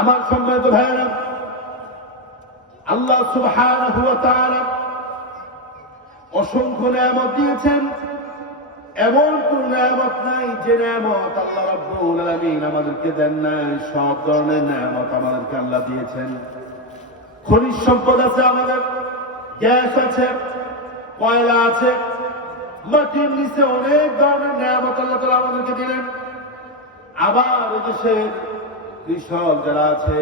আমার সম্মানিত ভাইয়েরা, আল্লাহ সুবহানাহু ওয়া তাআলা অসংখ্য নিয়ামত দিয়েছেন। এমন কোন নিয়ামত নাই যে নিয়ামত আল্লাহ রাব্বুল আলামিন আমাদেরকে দেন নাই। সব ধরনের নিয়ামত আমাদেরকে আল্লাহ দিয়েছেন। খনিজ সম্পদ আছে, আমাদের গ্যাস আছে, কয়লা আছে, মাটির নিচে অনেক ধরনের নিয়ামত আল্লাহ তাআলা আমাদেরকে দিলেন। আবার এদেশের কৃষক যারা আছে,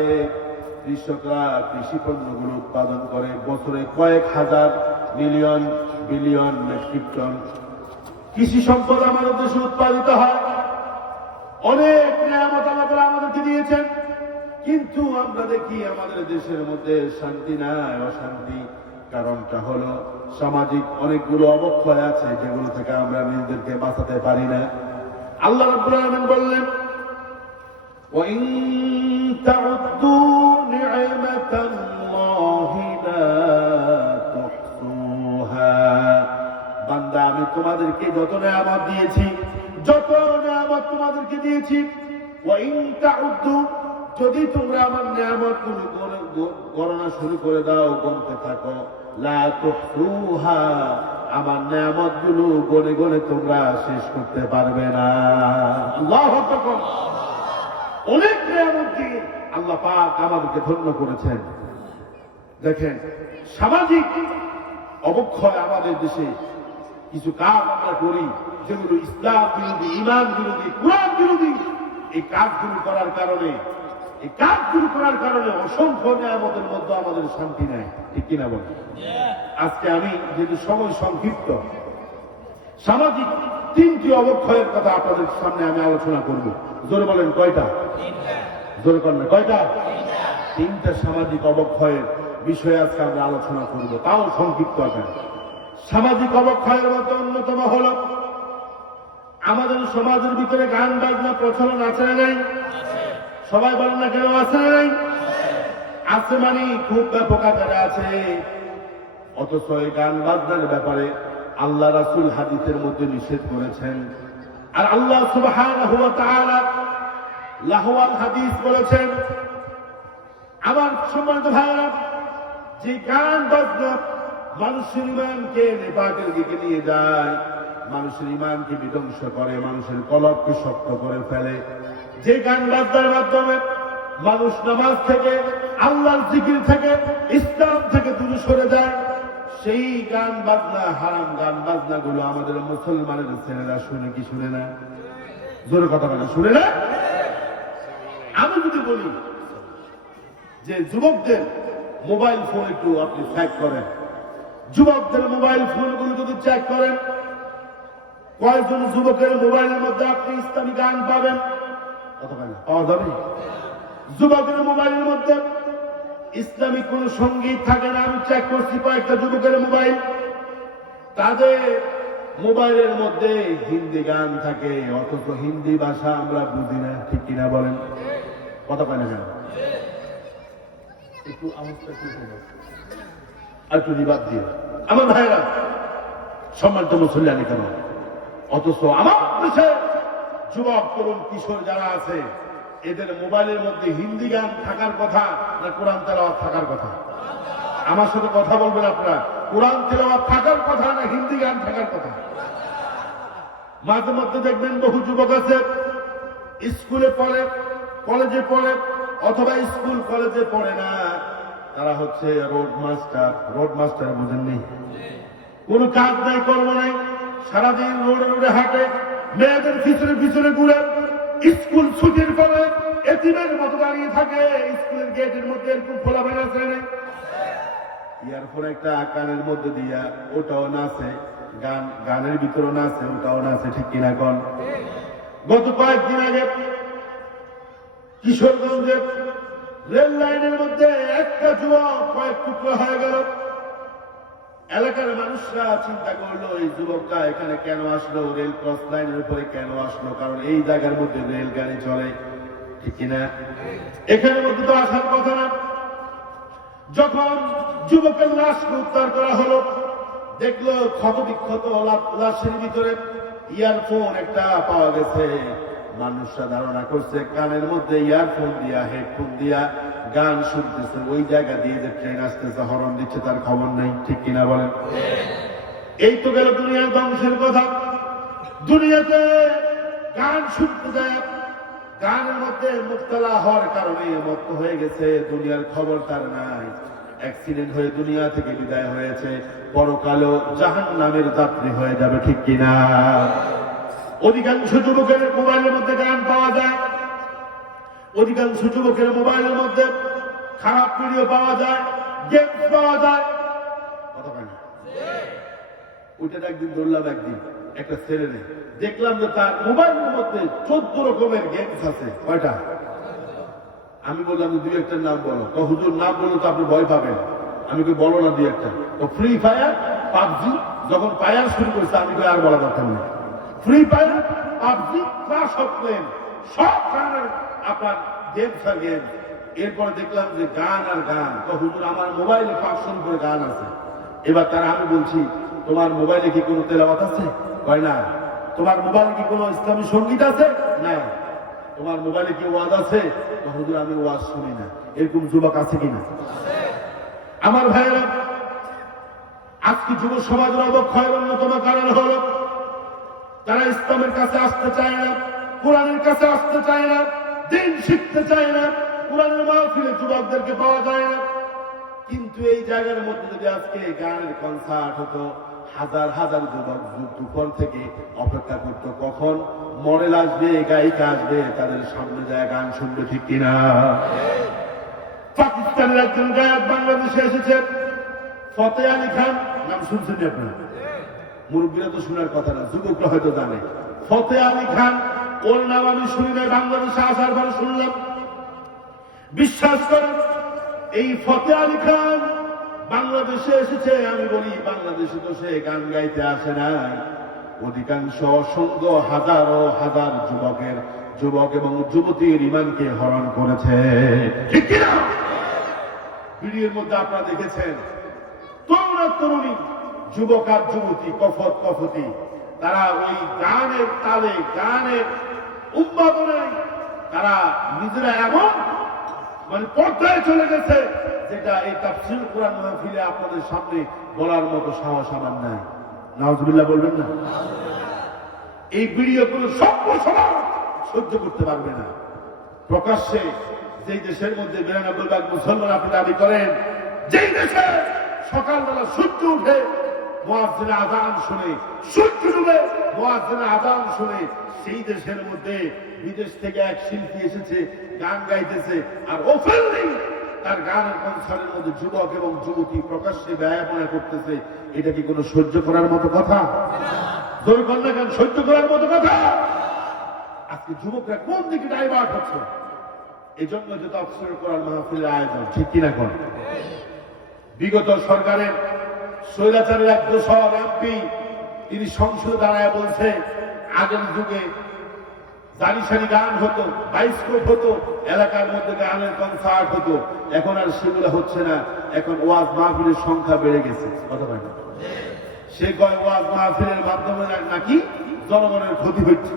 কৃষকরা কৃষি পণ্যগুলো উৎপাদন করে বছরে কয়েক হাজার মিলিয়ন বিলিয়ন মেট্রিক টন কৃষি সম্পদ আমাদের দেশে উৎপাদিত হয়। অনেক নিয়ামত আল্লাহ তাআলা আমাদেরকে দিয়েছেন, কিন্তু আমরা দেখি আমাদের দেশের মধ্যে শান্তি নাই, অশান্তি। কারণটা হলো সামাজিক অনেকগুলো অবক্ষয় আছে, যেগুলো থেকে আমরা নিজেদেরকে বাঁচাতে পারি না। আল্লাহ রাব্বুল আলামিন বললেন, وَإِن تَعُدُّوا نِعْمَةَ اللَّهِ لَا تُحْصُوهَا। বান্দা, আমি তোমাদেরকে যত নিয়ামত দিয়েছি, যত নিয়ামত তোমাদেরকে দিয়েছি, وَإِن تَعُدُّوا, যদি তোমরা আমার নিয়ামতগুলো গণনা শুরু করে দাও, গুনতে থাকো, লা তুহসুহা, আমার নিয়ামতগুলো গনে গনে তোমরা শেষ করতে পারবে না। আল্লাহু আকবার। অনেক নিয়ামত দিয়ে আল্লাহ পাক আমাদেরকে ধন্য করেছেন। দেখেন, সামাজিক অবক্ষয় আমাদের দেশে কিছু কাজ আমরা করি যেগুলো ইসলাম বিরোধী, ঈমান বিরোধী, কুরআন বিরোধী। এই কাজগুলো করার কারণে অসংখ্য নিয়ামতের মধ্যে আমাদের শান্তি নাই। ঠিক কিনা বলেন? আজকে আমি যেহেতু সময় সংক্ষিপ্ত, সামাজিক তিনটি অবক্ষয়ের কথা আপনাদের সামনে আমি আলোচনা করব। জোরে বলেন কয়টা? জোরে করেন না, কয়টা? তিনটা সামাজিক অবক্ষয়ের বিষয়ে আজকে আমরা আলোচনা করব, তাও সংক্ষিপ্ত আকারে। সামাজিক অবক্ষয়ের মধ্যে অন্যতম হল আমাদের সমাজের ভিতরে গান বাজনা প্রচলন আছে না নাই? সবাই বলেন না কেন, আছে না নাই? আছে, মানে খুব ব্যাপক আকারে আছে। অথচ এই গান বাজনার ব্যাপারে আল্লাহ রাসূল হাদিসের মধ্যে নিষেধ করেছেন। আর আল্লাহ সুবহানাহু ওয়া তাআলা লাহওয়াল হাদিস বলেছেন। আমার সম্মানিত ভাইরা, যে গান বাজনা মানুষের ঈমানকে নেফাকের দিকে নিয়ে যায়, মানুষের ঈমানকে বিধ্বংস করে, মানুষের কলবকে শক্ত করে ফেলে, যে গান বাজনার মাধ্যমে মানুষ নামাজ থেকে, আল্লাহর জিকির থেকে, ইসলাম থেকে দূরে সরে যায়, সেই গান বাজনা, হারাম গান বাজনা গুলো আমাদের মুসলমানের ছেলেরা শুনে কি শুনে না? জোরে কথা বলে, শুনে না? আমি যদি বলি যে যুবকদের মোবাইল ফোন একটু আপনি চেক করেন, যুবকদের মোবাইল ফোনগুলো যদি চেক করেন, কয়েকজন যুবকের মোবাইলের মধ্যে আপনি ইসলামী গান পাবেন? কথা বলে পাওয়া যাবে? যুবকের মোবাইলের মধ্যে ইসলামিক কোন সঙ্গীত থাকে না। আমি চেক করছি কয়েকটা যুবকের মোবাইল, তাদের মোবাইলের মধ্যে হিন্দি গান থাকে, অথচ হিন্দি ভাষা আমরা বুঝি না। ঠিক কিনা বলেন? কথা পায় না কেন? একটু একটু রিবাদ দিয়ে আমার ভাইরা, সম্মানিত মুসল্লিয়ানি কেন, অথচ আমার দেশে যুবক তরুণ কিশোর যারা আছে, এদের মোবাইলের মধ্যে হিন্দি গান থাকার কথা না কোরআন তেলাওয়াত থাকার কথা? আমার সাথে কথা বলবেন আপনারা। কোরআন তেলাওয়াত থাকার কথা না হিন্দি গান থাকার কথা? মাঝে মধ্যে দেখবেন বহু যুবক আছে, স্কুলে পড়ে, কলেজে পড়ে, অথবা স্কুল কলেজে পড়ে না, তারা হচ্ছে রোড মাস্টার। রোড মাস্টার বুঝেননি? কোন কাজ নাই, কর্ম নাই, সারাদিন রোডে রোডে হাঁটে, মেয়েদের পিছনে পিছনে ঘুরে, স্কুল ছুটির পরে এতিমের মতো দাঁড়িয়ে থাকে স্কুলের গেটের মধ্যে। এরকম খোলা বেড়া আছে না? ইয়ারফোন একটা কানের মধ্যে দিয়া ওটাও নাচে, গানের ভিতরেও নাচে, ওটাও নাচে। ঠিক কিনা কোন? গত কয়েকদিন আগে কিশোরগঞ্জের রেল লাইনের মধ্যে একটা যুবক কয়েক টুকরো হয়ে গেল। এলাকার মানুষরা চিন্তা করলো, এই যুবকটা এখানে কেন আসলো, রেল ক্রস লাইনের উপরে কেন আসলো? কারণ এই জায়গার মধ্যে রেল গাড়ি চলে। ঠিক কিনা? এখানের মধ্যে তো আসার কথা না। যখন যুবকের লাশকে উদ্ধার করা হলো, দেখলো ক্ষত বিক্ষত লাশের ভিতরে ইয়ারফোন একটা পাওয়া গেছে। মানুষরা ধারণা করছে কানের মধ্যে ইয়ারফোন দিয়া হেডফোন দিয়া গান শুনতেছে, ওই জায়গা দিয়ে যে ট্রেন আসতেছে হরন দিচ্ছে তার খবর নেই। ঠিক কিনা বলেন? এই তো গেল দুনিয়ার ধ্বংসের কথা। দুনিয়াতে গান শুনতে যায়, গানের মধ্যে মুক্তলা হওয়ার কারণে মত্ত হয়ে গেছে, দুনিয়ার খবর তার নাই। অ্যাক্সিডেন্ট হয়ে দুনিয়া থেকে বিদায় হয়েছে, পরকালও জাহান্নামের যাত্রী হয়ে যাবে। ঠিক কিনা? অধিকাংশ যুবকের মোবাইলের মধ্যে গান পাওয়া যায়, অধিকাংশ যুবকের মোবাইলের মধ্যে খারাপ ভিডিও পাওয়া যায়, গেম পাওয়া যায়। কথা বলেন? ওইটা একদিন ধরলাম, একদিন একটা ছেলে নেই, দেখলাম যে তার মোবাইলের মধ্যে 14 রকমের গেমস আছে। কয়টা? আমি বললাম দুই একটার নাম বলো। তো হুজুর নাম বললো তো আপনি ভয় পাবেন। আমি কি বলো না দুই একটা। তো ফ্রি ফায়ার, পাবজি, যখন ফায়ার শুরু করেছে আমি আর বলা দরকার নেই। Free fire, PUBG, clash of clans, সব ধরনের আপনার গেমস আর গেম। এরপরে দেখলাম যে গান আর গান। তো হুজুর আমার মোবাইলে 500 করে গান আছে। এবার তারা আমি বলছি তোমার মোবাইলে কি কোনো তেলাওয়াত আছে? হয় না। তোমার মোবাইলে কি কোনো ইসলামী সঙ্গীত আছে? না। তোমার মোবাইলে কি ওয়াজ আছে? হুজুর আমি ওয়াজ শুনি না। এরকম যুবক আছে কিনা? আমার ভাইয়েরা, আজকে যুব সমাজের অবক্ষয়ের অন্যতম কারণ হল তারা ইসলামের কাছে আসতে চায় না, কোরআনের কাছে আসতে চায় না, দিন শিখতে চায় না। কোরআনের মাহফিলে যুবকদেরকে পাওয়া যায় না। কিন্তু এই জায়গার মধ্যে যদি আজকে গানের কনসার্ট হতো, হাজার হাজার যুবক দুপুর থেকে অপেক্ষা করতো কখন মডেল আসবে, গায়িকা আসবে, তাদের সামনে যায় গান শুনবে। ঠিক কিনা? পাকিস্তানের একজন গায়ক বাংলাদেশে এসেছে, ফতে আলী খান। নাম শুনছেন আপনারা? মুরব্বীরা তো শোনার কথা না, যুবকরা হয়তো জানে। ফতে আলী খান, ওর নাম আমি শুনি না, বাংলাদেশে আসার পরে শুনলাম। বিশ্বাস করেন এই ফতে আলী খান বাংলাদেশে এসেছে। আমি বলি বাংলাদেশে তো সে গান গাইতে আসে না। অধিকাংশ অসংখ্য হাজারো হাজার যুবক এবং যুবতীর ইমানকে হরণ করেছে। ঠিক কিনা? ভিডিওর মধ্যে আপনারা দেখেছেন তরুণ তরুণী, যুবক আর যুবতী, কফতি, তারা ওই গানের তালে, গানের উদ্ভাবনায় তারা নিজেরা এমন পর্যায়ে চলে গেছে যেটা এই তাফসীর কোরআন মাহফিলে আপনাদের সামনে বলার মতো সাহস আমার নাই। নাউজুবিল্লাহ বলবেন না? এই ভিডিও কোনো সভ্য সমাজ সহ্য করতে পারবে না। প্রকাশ্যে যেই দেশের মধ্যে 92% মুসলমান আপনি দাবি করেন, যেই দেশে সকালবেলা সূর্য উঠে মুয়াজ্জিন আযান শুনে, সূর্য ডুবে মুয়াজ্জিন আযান শুনে, সেই দেশের মধ্যে বিদেশ থেকে এক শিল্পী এসেছে, গান গাইতেছে, আর ওপেনলি তার গানের কনসার্টের মধ্যে যুবক এবং যুবতী প্রকাশ্যে ব্যয়াপনা করতেছে। এটা কি কোনো সহ্য করার মতো কথা? জোর কন্যা গান সহ্য করার মতো কথা? আজকে যুবকরা কোন দিকে ডাইভার্ট হচ্ছে? এই জন্য যে তাফসীর কোরআন মাহফিলের আয়োজন। ঠিক কিনা? কোন বিগত সরকারের স্বৈরাচারের এক দোসর এমপি তিনি সংসদে দাঁড়ায় বলছে আগের যুগে জারিসারি গান হতো, বাইস্কোপ হতো, এলাকার মধ্যে গানের কনসার্ট হতো, এখন আর সেগুলো হচ্ছে না। এখন ওয়াজ মাহফিলের সংখ্যা বেড়ে গেছে। কথা বলে না? সে কয় ওয়াজ মাহফিলের মাধ্যমে নাকি জনগণের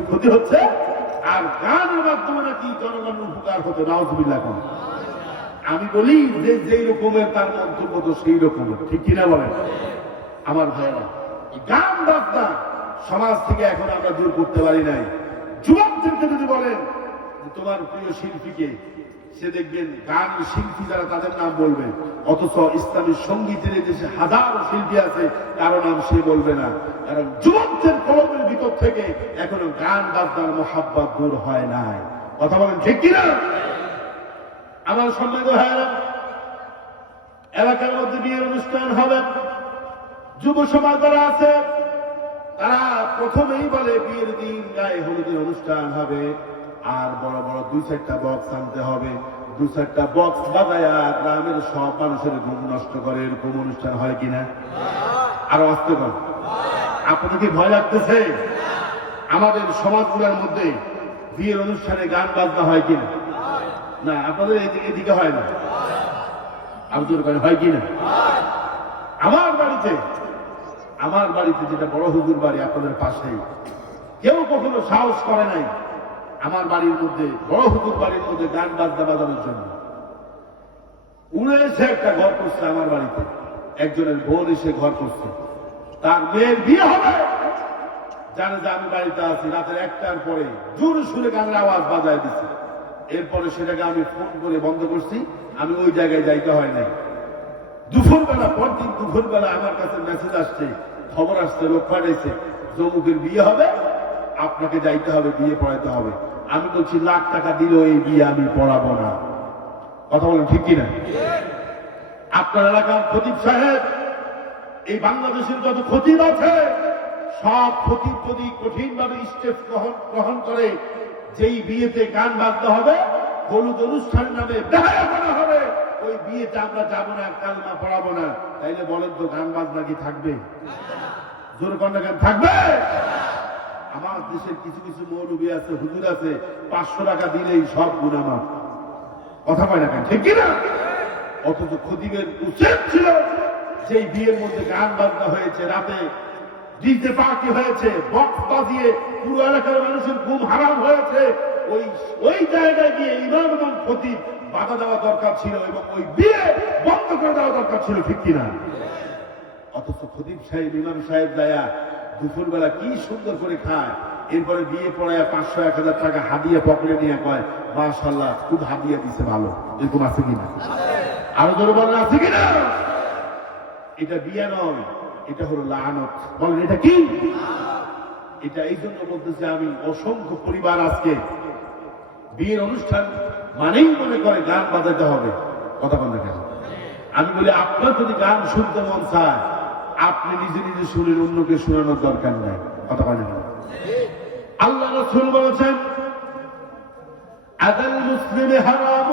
ক্ষতি হচ্ছে, আর গানের মাধ্যমে নাকি জনগণের উপকার হতো। নাউজুবিল্লাহ। আমি বলি যে যেই রকমের তার মন্তব্য তো সেই রকমের। ঠিক কিনা বলেন? আমার ভাইয়েরা, গান বাজনা সমাজ থেকে এখন আমরা দূর করতে পারি নাই। যুবকদেরকে যদি বলেন তোমার প্রিয় শিল্পীকে, সে দেখবেন গান শিল্পী যারা তাদের নাম বলবে, অথচ ইসলামী সঙ্গীতের দেশে হাজারো শিল্পী আছে কারো নাম সে বলবে না। কারণ যুবকদের কলমের ভিতর থেকে এখনো গান বাজনার মোহাব্বত দূর হয় নাই। কথা বলেন ঠিক কিনা? আমার সম্মানিত ভাইয়েরা, এলাকার মধ্যে বিয়ের অনুষ্ঠান হবে, যুব সমাজ যারা আছে তারা প্রথমেই বলে বিয়ের দিন গায়ে হলুদের অনুষ্ঠান হবে, আর বড় বড় 2-4টা বক্স আনতে হবে। 2-4টা বক্স বাজায়া গ্রামের সব মানুষের ঘুম নষ্ট করে, এরকম অনুষ্ঠান হয় কিনা? আরো আসতে পারে? আপনাদের কি ভয় লাগতেছে? আমাদের সমাজগুলোর মধ্যে বিয়ের অনুষ্ঠানে গান বাজনা হয় কিনা? না, আপনাদের এদিকে হয় না। আব্দুল কাদের হয় কিনা? আমার বাড়িতে যেটা বড় হুজুর বাড়ি আপনাদের পাশেই, কেউ কখনো সাহস করে নাই আমার বাড়ির মধ্যে, বড় হুজুর বাড়ির মধ্যে গান বাজনা বাজানোর জন্য। উনি এসে একটা ঘর করছে আমার বাড়িতে, একজনের বোন এসে ঘর করছে, তার মেয়ের বিয়ে হবে, জানে যে আমি বাড়িতে আছি, রাতের 1টার পরে জোরে সুরে গানের আওয়াজ বাজায় দিছে। এরপরে সেটাকে আমি ফোন করে বন্ধ করছি, আমি ওই জায়গায় যাইতে হয় নাই। দুপুরবেলা, পরদিন দুপুরবেলা আমার কাছে মেসেজ আসছে, খবর আসছে, লোক পাঠাইছে, যমুকের বিয়ে হবে, আপনাকে যাইতে হবে, বিয়ে পড়াইতে হবে। আমি বলছি লাখ টাকা দিলেও এই বিয়ে আমি পড়াবো না। কথা বলেন ঠিক কিনা? আপনার এলাকার খতিব সাহেব, এই বাংলাদেশের যত খতিব আছে, সব খতিব যদি কঠিনভাবে স্টেপ গ্রহণ করে, যেই বিয়েতে গান বাজতে হবে, হলুদ অনুষ্ঠান নামে বেহায়া করা হবে, ওই বিয়েতে আমরা যাবো না, কালমা পড়াবো না, তাইলে বলেন তো গান বাজনা কি থাকবে? জোর কন্যা গান থাকবে? আমার দেশের কিছু কিছু মৌলবী আছে, হুজুর আছে, 500 টাকা দিলেই সব গুনাহ মাফ। কথা কয় না কেন, ঠিক কিনা? অথচ খতিবের উচিত ছিল যেই বিয়ের মধ্যে গান বাজনা হয়েছে, রাতে ডিজে পার্টি হয়েছে, বক্স বাজিয়ে পুরো এলাকার মানুষের ঘুম হারাম হয়েছে, ওই জায়গায় গিয়ে ইমাম এবং খতিব বাধা দেওয়া দরকার ছিল এবং ওই বিয়ে বন্ধ করে দেওয়া দরকার ছিল, ঠিক কিনা? অথচ খতিব সাহেব, ইমাম সাহেব যায়া দুপুরবেলা কি সুন্দর করে খায়, এরপরে বিয়ে পড়ায় 500-1000 টাকা হাদিয়া পকেটে নিয়ে কয় মাশাআল্লাহ খুব হাদিয়া দিছে, ভালো। এরকম আছে কিনা? আরো জোরে বলেন আছে কিনা? এটা বিয়ে নয়, এটা হলো লানত। বলেন এটা কি? এটা এই জন্য বলতেছি আমি, অসংখ্য পরিবার আজকে বিয়ের অনুষ্ঠান মানেই মনে করে গান বাজাতে হবে। কথা বলেন কেন? আমি বলি আপনার যদি গান শুনতে মন চায়, আপনি নিজে নিজে শুনেন, অন্যকে শোনানোর দরকার নাই। কথা বলেন কেন? আল্লাহ রাসূল বলেছেন আদাল মুসলিমে হারাম,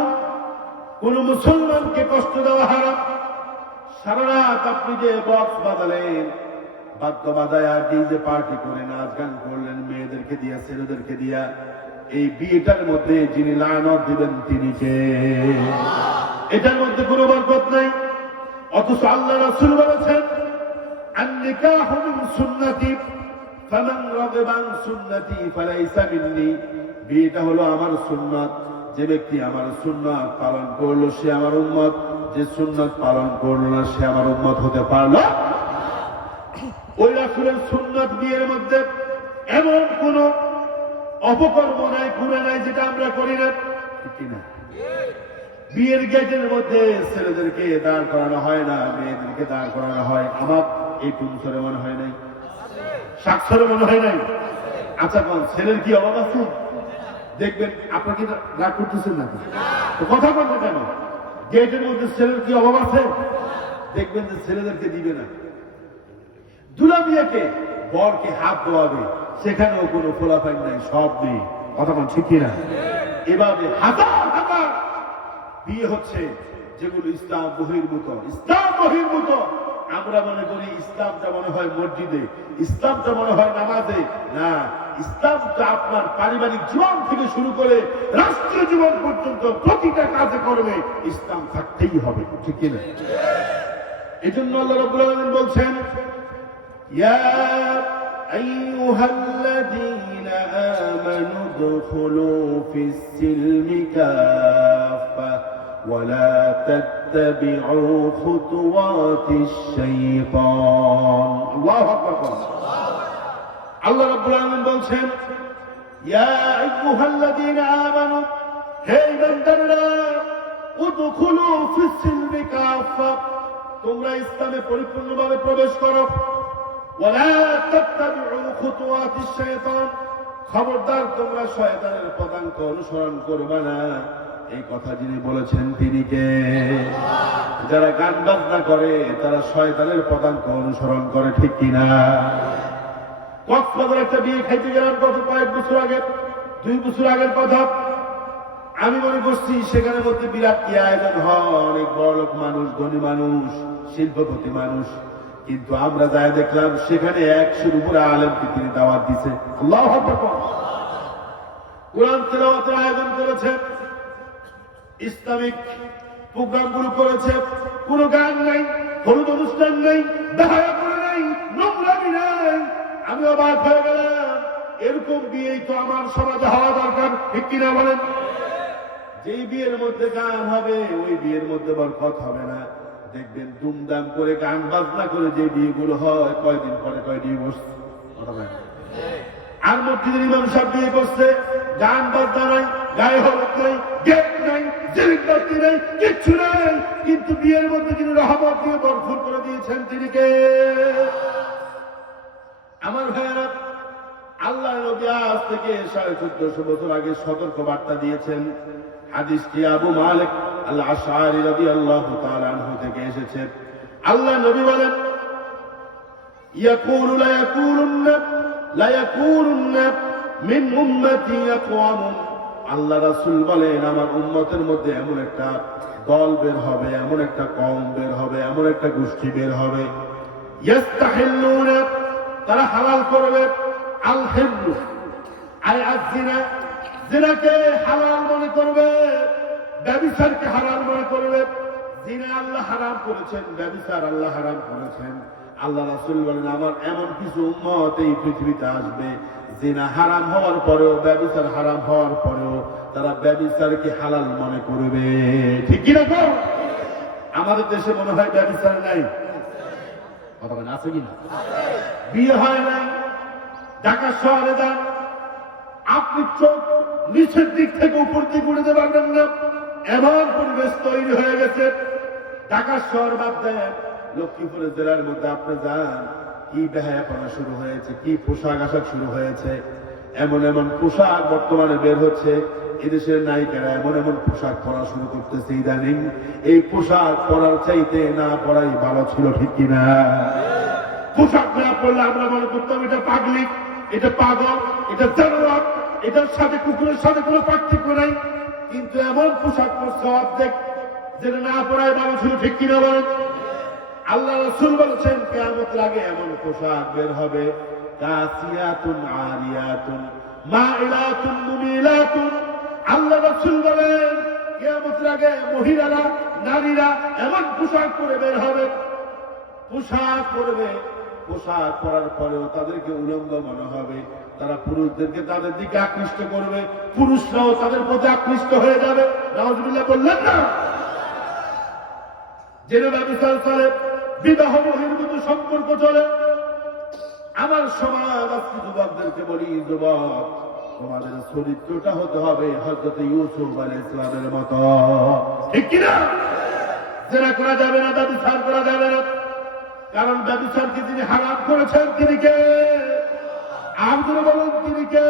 কোন মুসলমানকে কষ্ট দেওয়া হারাম। সারা রাত আপনি যে বক্স বাজালেন, বাদ্য বাজায় আর ডিজে পার্টি করে নাচ গান করলেন, মেয়েদেরকে দিয়া ছেলেদেরকে দিয়া, এই বিয়েটার মধ্যে যিনি লানত দিবেন তিনি কে? এটার মধ্যে কোনো বরকত নাই। অথচ আল্লাহ রাসূল বলেছেন আন-নিকাহু মিন সুন্নতি ফামান রাগিবা আন সুন্নতি ফালাইসা মিন্নি। বিয়েটা হলো আমার সুন্নাত, যে ব্যক্তি আমার সুন্নাত পালন করলো সে আমার উম্মত, যে সুন্নাত পালন করলো না সে আমার উম্মত হতে পারলো। ওই রাসূলের সুন্নাত বিয়ের মধ্যে এমন কোন অপকর্ম নাই, গুনাহ নাই যেটা আমরা করি না, ঠিক কিনা? বিয়ের গেটের মধ্যে ছেলেদেরকে দাঁড় করানো হয় না, মেয়েদেরকে দাঁড় করানো হয়। আমার এই টুমসরে মনে হয় নাই, সাক্ষরে মনে হয় নাই। আচ্ছা কোন ছেলের কি অভাব আছে? দেখবেন আপনাকে রাগ করতেছেন নাকি? তো কথা বলতে কেন? গেটের মধ্যে ছেলের কি অভাব আছে? দেখবেন যে ছেলেদেরকে দিবে না। দুলা বিয়েকে বরকে হাত ধোয়াবে, সেখানেও কোনো ফোলাফাইন নাই, সব নেই। কথা বল ঠিক কিনা? এভাবে হাজার হাজার বিয়ে হচ্ছে যেগুলো ইসলাম বহির্ভূত। ইসলাম বহির্ভূত আমরা মনে করি ইসলামটা মনে হয় মসজিদে, ইসলামটা মনে হয় নামাজে। না, ইসলামটা আপনার পারিবারিক জীবন থেকে শুরু করে রাষ্ট্রীয় জীবন পর্যন্ত প্রতিটা কাজে কর্মে ইসলাম থাকতেই হবে, ঠিক কিনা? এজন্য আল্লাহ রাব্বুল আলামিন বলছেন ইয়া আইয়ুহাল্লাযীনা আমানু দুখুলু ফিস-সিলমি কাফা ওয়া লা তাত্তাবিউ খুতুওয়াতিশ-শাইতান। আল্লাহু আকবার। আল্লাহ রাব্বুল আলামিন বলছেন ইয়া আইয়ুহাল্লাযীনা আমানু, হে ঈমানদাররা, উদখুলু ফিস-সিলমি কাফা, তোমরা ইসলামে পরিপূর্ণভাবে প্রবেশ করো। ওয়ালা তাত্তাবিউ খুতুওয়াতিশ-শাইতান, খবরদার তোমরা শয়তানের পদাঙ্ক অনুসরণ করবে না। এই কথা যিনি বলেছেন তিনি কে? যারা গান বাজনা করে তারা শয়তানের পদাঙ্ক অনুসরণ করে, ঠিক কিনা? কক্সবাজার একটা বিয়ে খাইতে গেলাম গত কয়েক বছর আগে, 2 বছর আগের কথা। আমি মনে করছি সেখানে মধ্যে বিরাট কি আয়োজন হয়, অনেক বড় লোক মানুষ, ধনী মানুষ, শিল্পপতি মানুষ। কিন্তু আমরা যাই দেখলাম সেখানে 100-র উপরে আলেমকে তিনি দাওয়াত দিছে। আল্লাহু আকবার। কোরআন তেলাওয়াতের আয়োজন করেছে, ইসলামিক প্রোগ্রামগুলো করেছে, কোনো গান নাই, হলুদ অনুষ্ঠান নেই, বেহায়া করে নাই, নোংরামি নাই। আমি অবাক হয়ে গেলাম। এরকম বিয়েই তো আমার সমাজে হওয়া দরকার, ঠিক কিনা বলেন? যেই বিয়ের মধ্যে গান হবে ওই বিয়ের মধ্যে বরকত হবে না। দেখবেন দুমদাম করে গান বাজনা করে যে বিয়েগুলো হয় কয়দিন পরে কয় ডিভোর্স। আর মসজিদের ইমাম সাহেব বিয়ে করছে, গান বাজনা নাই, গায়ে হলুদ নাই, গেট নাই, জিরিকবাতি নাই, কিচ্ছু নাই, কিন্তু বিয়ের মধ্যে তিনি রহমত দিয়ে ভরপুর করে দিয়েছেন। তিনি কে? আমার ভাইয়েরা, আল্লাহ নবী আজ থেকে 1450 বছর আগে সতর্ক বার্তা দিয়েছেন। হাদিসটি আবু মালিক আল আশআরী রাদিয়াল্লাহু তাআলা আনহু থেকে এসেছে। আল্লাহ নবী বলেন, ইয়াকুলু লা ইয়াকুলুন্না মিন উম্মতি আকওয়ামুন, আল্লাহ রাসূল বলেন আমার উম্মতের মধ্যে এমন একটা দল বের হবে, এমন একটা কওম বের হবে, এমন একটা গোষ্ঠী বের হবে, ইস্তাহিল্লুনা, তারা হালাল করবে, আল হিল্লু আই আয-যিনা, জিনাকে হালাল মনে করবে, ব্যভিচারকে হালাল মনে করবে। জিনা আল্লাহ হারাম করেছেন, ব্যভিচার আল্লাহ হারাম করেছেন। আল্লাহ রাসূল বলেন আমার এমন কিছু উম্মত এই পৃথিবীতে আসবে, জিনা হারাম হওয়ার পরেও, ব্যভিচার হারাম হওয়ার পরেও তারা ব্যভিচারকে হালাল মনে করবে। ঠিক কি না? আমাদের দেশে মনে হয় ব্যভিচার নাই, কথা বলেন আছে কিনা? বিয়ে হয় নাই। ঢাকা শহরে যান, আপনি চোখ নিচের দিক থেকে উপর দিকে উঠতে পারবেন না, এমন পরিবেশ তৈরি হয়ে গেছে। ঢাকা শহর বাদ দেন, লক্ষ্মীপুরের জেলার মধ্যে আপনি যান, কি বেহায়াপনা শুরু হয়েছে, কি পোশাক আশাক শুরু হয়েছে। এমন এমন পোশাক বর্তমানে বের হচ্ছে, এদেশের নায়িকারা এমন এমন পোশাক পরা শুরু করতেছে ইদানিং, এই পোশাক পরার চাইতে না পরাই ভালো ছিল, ঠিক কিনা? পোশাক না পরলে আমরা মনে করতাম এটা পাগলি, এটা পাগল, এটা জানোয়ার, এটার সাথে কুকুরের সাথে কোনো পার্থক্য নাই। কিন্তু এমন পোশাক পরছে অর্ধেক, যেটা না পরাই ভালো ছিল, ঠিক কিনা বলেন? আল্লাহ রাসূল বলেছেন কিয়ামতের আগে এমন পোশাক বের হবে, কাসিয়াতুন আরিয়াতুন মাইলাতুন মুমিলাতুন। আল্লাহ রাসূল বলেন কিয়ামতের আগে মহিলারা, নারীরা এমন পোশাক পরে বের হবে, পোশাক পরবে, পোশাক পরার পরেও তাদেরকে উলঙ্গ মনে হবে। তারা পুরুষদেরকে তাদের দিকে আকৃষ্ট করবে, পুরুষরাও তাদের প্রতি আকৃষ্ট হয়ে যাবে। নাউযুবিল্লাহ বললেন না? জেনে ব্যভিচার চলে, বিবাহ বহির্ভূত সম্পর্ক চলে। আমার সমাজ আজকে যুবকদেরকে বলি, যুবক তোমাদের চরিত্রটা হতে হবে হযরত ইউসুফ আলাইহিস সালামের মতো, ঠিক কিনা? জেনা করা যাবে না, ব্যভিচার করা যাবে না, কারণ ব্যভিচারকে যিনি হারাম করেছেন তিনি কে? আর করে বলুন তিনি কে?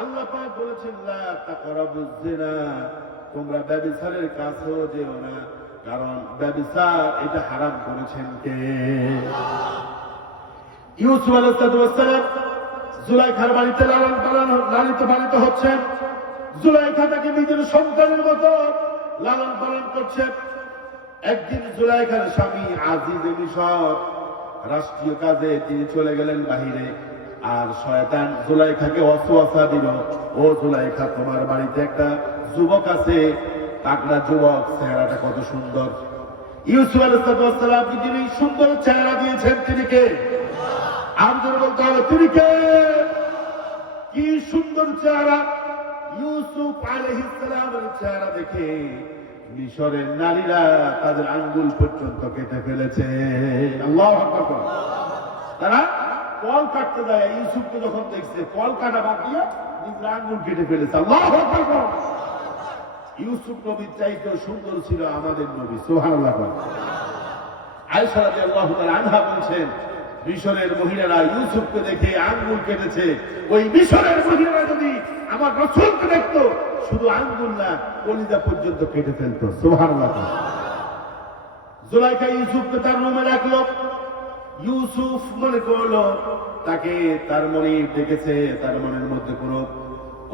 আল্লাহ পাক বলেছেন লা তাকরাবুজ জিনা, তোমরা ব্যভিচারের কাছেও যেও না, কারণ ব্যভিচার এটা হারাম করেছেন কে? ইউসুফ আলাইহিস সালাম জুলাইখার বাড়িতে লালিত পালিত হচ্ছেন। জুলাইখা তাকে নিজের সন্তানের মতো লালন পালন করছে। একদিন জুলাইখার স্বামী আজিজ মিশর রাষ্ট্রীয় কাজে তিনি চলে গেলেন বাহিরে, আর শয়তান জুলাইখাকে ওয়াসওয়াসা দিল, ও জুলাইখা তোমার বাড়িতে একটা যুবক আছে, তাগড়া যুবক, চেহারাটা কত সুন্দর। ইউসুফ আলাইহিস সালাম যিনি সুন্দর চেহারা দিয়েছেন তিনি কে? আমাদের বলতে হবে তিনি কে? কি সুন্দর চেহারা! ইউসুফ আলাইহিস সালামের চেহারা দেখে মিশরের নারীরা তাদের আঙ্গুল পর্যন্ত কেটে ফেলেছে। আল্লাহু আকবার! তারা কল কাটতে যায়, ইউসুফকে যখন দেখছে কল কাটা বাদ দিয়ে নিজের আঙ্গুল কেটে ফেলেছে। আল্লাহু আকবার! ইউসুফ নবীর চাইতেও সুন্দর ছিল আমাদের নবী। সুবহানাল্লাহ। আয়েশা রাদিয়াল্লাহু তাআলা আনহা বলছেন, মিশরের মহিলারা ইউসুফকে দেখে আঙ্গুল কেটেছে। ওই মিশরের মহিলারা যদি আমার রাসূলকে দেখতো, শুধু আঙ্গুল না কলিজা পর্যন্ত কেটে ফেলতো। সুবহানাল্লাহ। জুলাইখা ইউসুফকে তার রুমে রাখলো। ইউসুফ মনে করলো তাকে তার মনিব ডেকেছে, তার মনের মধ্যে কোনো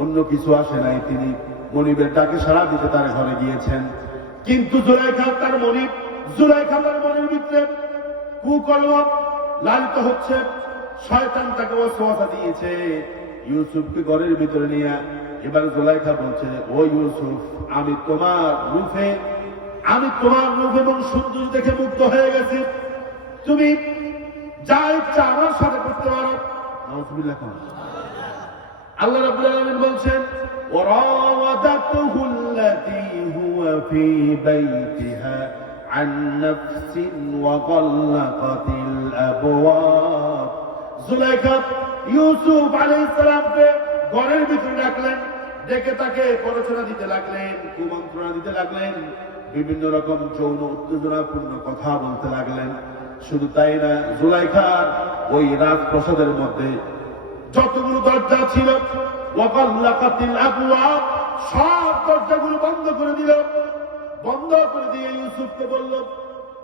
অন্য কিছু আসে নাই, তিনি মনিবের ডাকে সাড়া দিতে তার ঘরে গিয়েছেন। কিন্তু জুলাইখা তার মনের ভিতরে কুকর্ম লালিত হচ্ছে, শয়তান তাকে ওয়াসওয়াসা দিয়েছে। ইউসুফকে ঘরের ভিতরে নিয়ে এবার জুলাইখা বলছে, ও ইউসুফ, আমি তোমার রূপে এবং সৌন্দর্য দেখে মুগ্ধ হয়ে গেছি, তুমি যা ইচ্ছা আমার সাথে করতে পারো। নাউযুবিল্লাহ। আল্লাহ রাব্বুল আলামিন বলছেন ওয়ারাওয়াদাতুহু আল্লাতী হুয়া ফী বাইতিহা আন নাফসিন ওয়া গাল্লাকাতিল আবওয়াব। জুলাইখা ইউসুফ আলাইহিস সালামকে ঘরের ভিতরে ডাকলেন, ডেকে তাকে প্ররোচনা দিতে লাগলেন, কুমন্ত্রণা দিতে লাগলেন, বিভিন্ন রকম যৌন উত্তেজনাপূর্ণ কথা বলতে লাগলেন। শুধু তাই না, জুলাইখার ওই রাজপ্রাসাদের মধ্যে যতগুলো দরজা ছিল ওয়াকাল্লাকাতিল আবওয়াব, সব দরজাগুলো বন্ধ করে দিল। বন্ধ করে দিয়ে ইউসুফকে বলল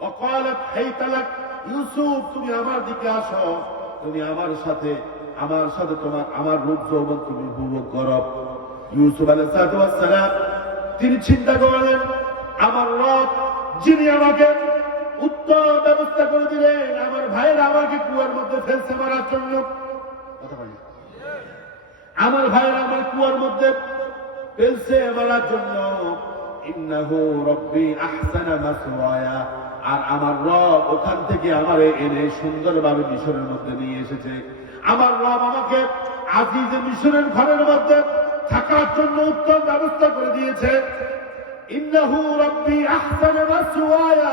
ওয়াকালাত হাইতালাক, ইউসুফ তুমি আমার দিকে আসো, তুমি আমার সাথে তোমার আমার রূপ যৌবন তুমি উপভোগ করো। ইউসুফ আলাইহিস সালাম তিনি চিন্তা করলেন, আমার রব যিনি আমাকে উত্তম ব্যবস্থা করে দিলেন, আমার ভাইয়েরা আমাকে কুয়ার মধ্যে ফেলছে মারার জন্য, আমার ভাইয়েরা আমার কুয়ার মধ্যে ফেলছে মারার জন্য, ইন্নাহু রব্বি আহসানা মাসওয়ায়া, আর আমার রব ওখান থেকে আমারে এনে সুন্দরভাবে মিশরের মধ্যে নিয়ে এসেছে। আমার রব আমাকে আজিজে মিশরের ঘরের মধ্যে থাকার জন্য উত্তম ব্যবস্থা করে দিয়েছে। ইন্নাহু রব্বি আহসানা মাসওয়ায়া,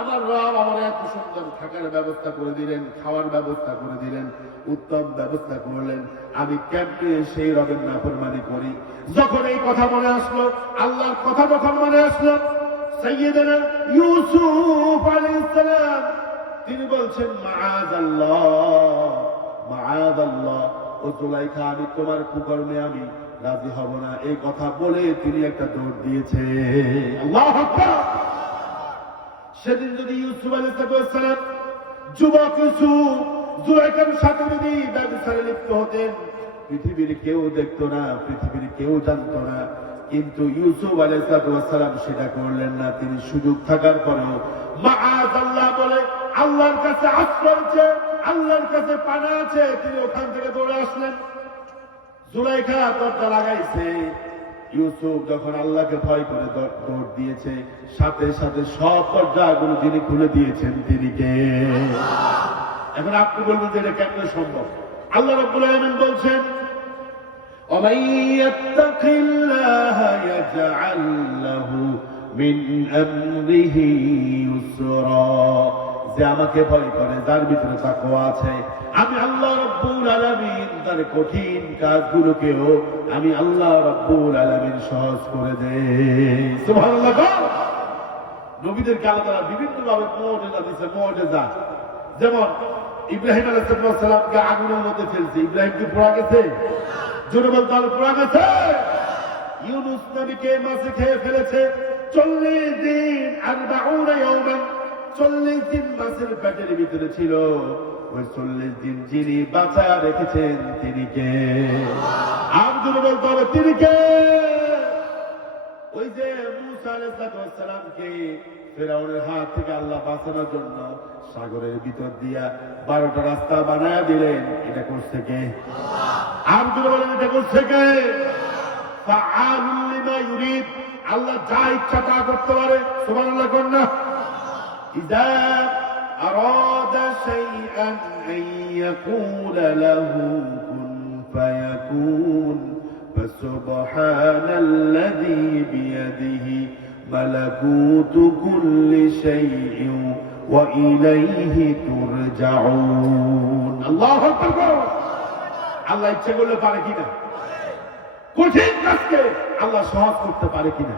আমার রব আমার এত সুন্দর থাকার ব্যবস্থা করে দিলেন, খাওয়ার ব্যবস্থা করে দিলেন, উত্তম ব্যবস্থা করলেন, আমি কেমনে সেই রবের নাফরমানি করি? যখন এই কথা মনে আসলো, আল্লাহর কথা যখন মনে আসলো, সাইয়্যিদানা ইউসুফ আলাইহিস সালাম তিনি বলছেন মাআযাল্লাহ, মাআযাল্লাহ, ও জুলাইখা আমি তোমার কুকর্মে আমি রাজি হব না। এই কথা বলে তিনি একটা দৌড় দিয়েছে। আল্লাহু আকবার। সেদিন যদি ইউসুফ আলাইহিস সালাম যুবক ইউসুফ জুলাইখার সাথে যদি ব্যভিচারে লিপ্ত হতেন, পৃথিবীর কেউ দেখতো না, পৃথিবীর কেউ জানতো না, কিন্তু ইউসুফ আলাইহিস সালাম সেটা করলেন না। তিনি সুযোগ থাকার পরেও মাআযাল্লাহ বলে আল্লাহর কাছে আশ্রয় চেয়ে, আল্লাহর কাছে পানা আছে, তিনি ওখান থেকে দৌড়ে আসলেন। জুলাইখা দরজা লাগাইছে, ইউসুফ যখন আল্লাহকে ভয় করে দৌড় দিয়েছে, সাথে সাথে সব দরজাগুলো যিনি খুলে দিয়েছেন তিনি কে? এখন আপনি বলবেন যে এটা কেমন সম্ভব? আল্লাহ রাব্বুল আলামিন বলছেন ওয়ামান ইয়াত্তাকিল্লাহা ইয়াজআল লাহু মিন আমরিহি ইউসরা, যে আমাকে ভয় করে, যার ভিতরে তাকওয়া আছে, আমি আল্লাহ রাব্বুল আলামিন তার কঠিন কাজগুলোকেও আমি আল্লাহ রাব্বুল আলামিন সহজ করে দেই। সুবহানাল্লাহ। নবীদেরকে আল্লাহ তাআলা বিভিন্ন ভাবে মুজিজা দিয়েছে, মুজিজা। যেমন ইব্রাহিম আলাইহিস সালামকে আগুনের মধ্যে ফেলছে, ইব্রাহিম কি পোড়া গেছে? জোরে বলতে হবে, পোড়া গেছে। ইউনূস নবীকে মাছে খেয়ে ফেলেছে 40 দিন, 40 ইয়াওমান, 40 দিন মাছের পেটের ভিতরে ছিল। ওই 40 দিন যিনি বাঁচায়া রেখেছেন তিনি কে? আর জোরে বলতে হবে তিনি কে? ওই যে মূসা আলাইহিস সালামকে ফেরাউনের হাত থেকে আল্লাহ বাঁচানোর জন্য সাগরের ভিতর দিয়া 12টা রাস্তা বানায়া দিলেন, এটা করছে কে? আর জোরে বলেন এটা করছে কে? ফাআলুল লিমা ইউরিদ, আল্লাহ যা ইচ্ছা তা করতে পারে। সুবহানাল্লাহ কোন না? ইযা আরাদা শাইআন আন ইয়াকুলা লাহু কুন ফায়াকুন, ফাসুবহানাল্লাযী বিয়াদিহি মালাকুতু কুল্লি শাইইন ওয়া ইলাইহি তুরজাউন। আল্লাহু আকবার। আল্লাহ ইচ্ছা করলে পারে কিনা? কঠিন কাজকে আল্লাহ সহজ করতে পারে কিনা?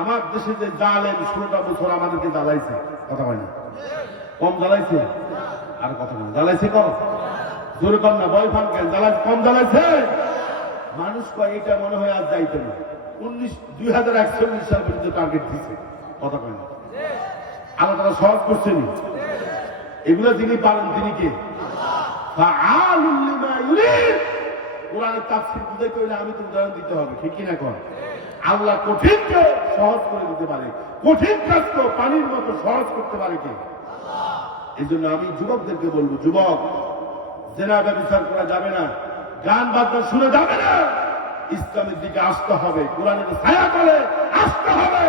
আমার দেশে যে জালেম 16টা বছর আমাদেরকে জ্বালাইছে, কথা হয় না? কম জ্বালাইছে? আর কথা না, জ্বালাইছে কম? জোরে কম না, ভয় ফান কেন? জ্বালাইছে কম, জ্বালাইছে। মানুষ কয় এটা মনে হয় আজ যাইতে না, 2041 সাল পর্যন্ত টার্গেট দিচ্ছে, কথা কয় না? আল্লাহ তারা সহজ করছেন। এগুলো যিনি পারেন তিনি কে? ফাআলুল লিমা ইউরিদ। কোরআনের তাফসীর বুঝাইতে হইলে আমি তো উদাহরণ দিতে হবে, ঠিক কিনা কর? আল্লাহ কঠিনকে সহজ করে দিতে পারে, কঠিন কাজকে পানির মতো সহজ করতে পারে কে? এই জন্য আমি যুবকদেরকে বলবো, যুবক, জেনা ব্যভিচার করা যাবে না, গান বাজনা শুনে যাবে না, ইসলামের দিকে আসতে হবে, কোরআনের ছায়া তলে আসতে হবে।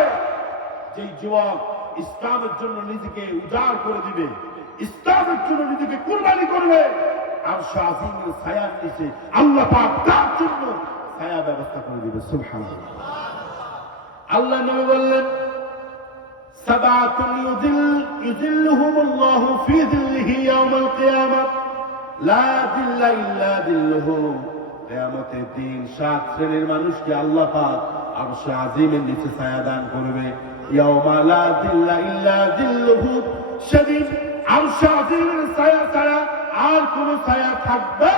যেই যুবক ইসলামের জন্য নিজেকে উজাড় করে দিবে, ইসলামের জন্য নিজেকে কুরবানি করবে, আরশ আজিমের ছায়ার নিচে আল্লাহ পাক তার জন্য ছায়া ব্যবস্থা করে দিবে। সুবহানাল্লাহ। আল্লাহ নবী বললেন, সাবাতুন ইউযিল্লুহুমুল্লাহু ফি যিল্লিহি ইয়াওমাল কিয়ামাহ লা যিল্লা ইল্লা যিল্লুহু। কিয়ামতের দিন 7 শ্রেণীর মানুষকে আল্লাহ পাক আরশ আজিমের নিচে ছায়া দান করবে। ইয়াওমা লা যিল্লা ইল্লা যিল্লুহু, সেদিন আরশ আজিমের ছায়া ছায়া আর কোন ছায়া থাকবে?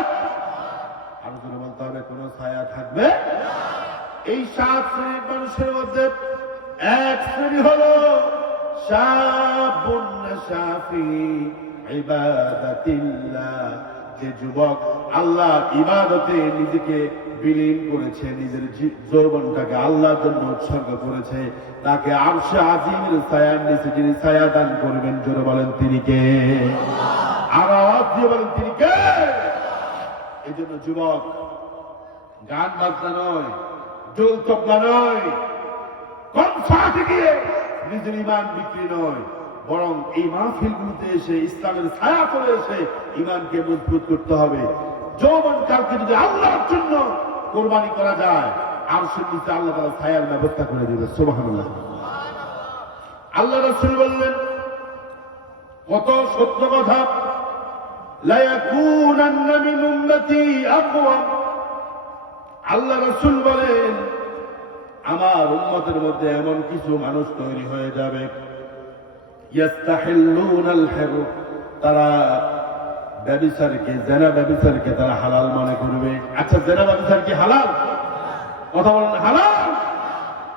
আর কোন বলতে হবে কোন ছায়া থাকবে? এই 7 শ্রেণীর মানুষের মধ্যে এক শ্রেণী হলো শাবুন নাশাফি ইবাদাতিল্লাহ, যে যুবক আল্লাহর ইবাদতে নিজেকে বিলীন করেছে, নিজের যৌবনটাকে আল্লাহর জন্য উৎসর্গ করেছে, তাকে আরশ আজিমের ছায়ার নিচে যিনি ছায়া দান করবেন, জোরে বলেন তিনি কে? আর আওয়াজ দিয়ে বলেন তিনি কে? এই জন্য যুবক গান বাজনা নয়, জোল তবলা নয়, কনসার্টে গিয়ে নিজের ইমান বিক্রি নয়, বরং এই মাহফিলগুলোতে এসে ইসলামের ছায়া করে এসে ইমানকে মজবুত করতে হবে। যৌবনকালকে যদি আল্লাহর জন্য কোরবানি করা যায়, আরশের নিচে আল্লাহ তাআলা ছায়ার ব্যবস্থা করে দিবে। সুবহানাল্লাহ। আল্লাহ রাসূল বললেন, কত সত্য কথা, লা ইয়াকুনান্না মিন উম্মতি আকওয়াম। আল্লাহ রাসূল বলেন, আমার উম্মতের মধ্যে এমন কিছু মানুষ তৈরি হয়ে যাবে, ইয়াস্তাহিল্লুনাল হির, তারা ব্যভিচারকে, জেনা ব্যভিচারকে তারা হালাল মনে করবে। আচ্ছা, জেনা ব্যভিচার কি হালাল? কথা বলেন হালাল।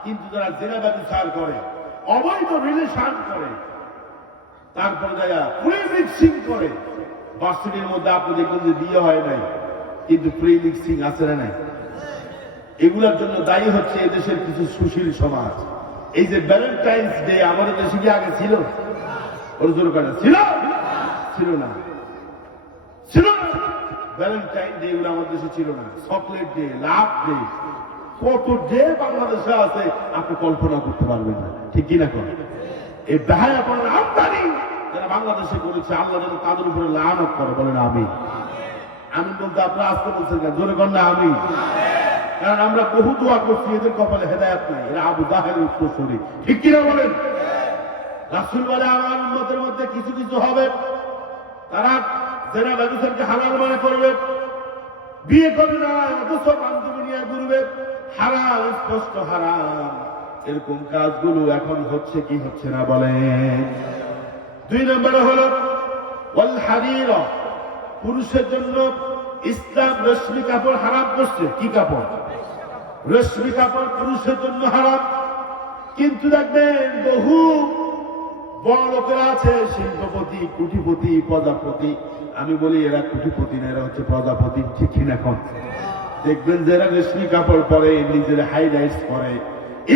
কিন্তু যারা জেনা ব্যভিচার করে, অবৈধ রিলেশন করে, তারপরে যারা প্রি মিক্সিং করে, বাসির মধ্যে আপনি দেখবেন যে বিয়ে হয় নাই কিন্তু প্রি মিক্সিং আছে না নাই, এগুলোর জন্য দায়ী হচ্ছে এদেশের কিছু সুশীল সমাজ। এই যে ভ্যালেন্টাইন্স ডে আমাদের দেশে কি আগে ছিল? ছিল ছিল না, ছিল না। ভ্যালেন্টাইন ডে এগুলো আমাদের দেশে ছিল না। চকলেট ডে, লাভ ডে, কত ডে বাংলাদেশে আছে আপনি কল্পনা করতে পারবেন না, ঠিক কিনা? করে এই বেহায়াপনার আমদানি যারা বাংলাদেশে করেছে, আল্লাহ যেন তাদের উপরে লানত করে। বলেন আমি। আমি বলতে আপনারা আসতে বলছেন না, জোরে কর না আমি। কারণ আমরা বহু দোয়া করছি, এদের কপালে হেদায়েত নাই, এরা আবু জাহেলের উত্তরসূরি, ঠিক কিনা বলেন? রাসূল বলে, আমার উম্মতের মধ্যে কিছু কিছু হবে, তারা জেনা ব্যভিচারকে হালাল মনে করবে, বিয়ে করবে না, অথচ বান্ধবী নিয়ে ঘুরবে, হারাম, স্পষ্ট হারাম। এরকম কাজগুলো এখন হচ্ছে কি হচ্ছে না বলেন? 2 নম্বরে হলো ওয়াল হারির, পুরুষের জন্য ইসলাম রেশমি কাপড় হারাম করছে। কি কাপড়? রেশমি কাপড় পুরুষের জন্য হারাম। কিন্তু দেখবেন বহু বড় লোকেরা আছে, শিল্পপতি, কোটিপতি, প্রজাপতি। আমি বলি এরা কোটিপতি না, এরা হচ্ছে প্রজাপতি, ঠিক কিনা? কম দেখবেন যে এরা রেশমি কাপড় পরে, নিজের হাইলাইটস করে।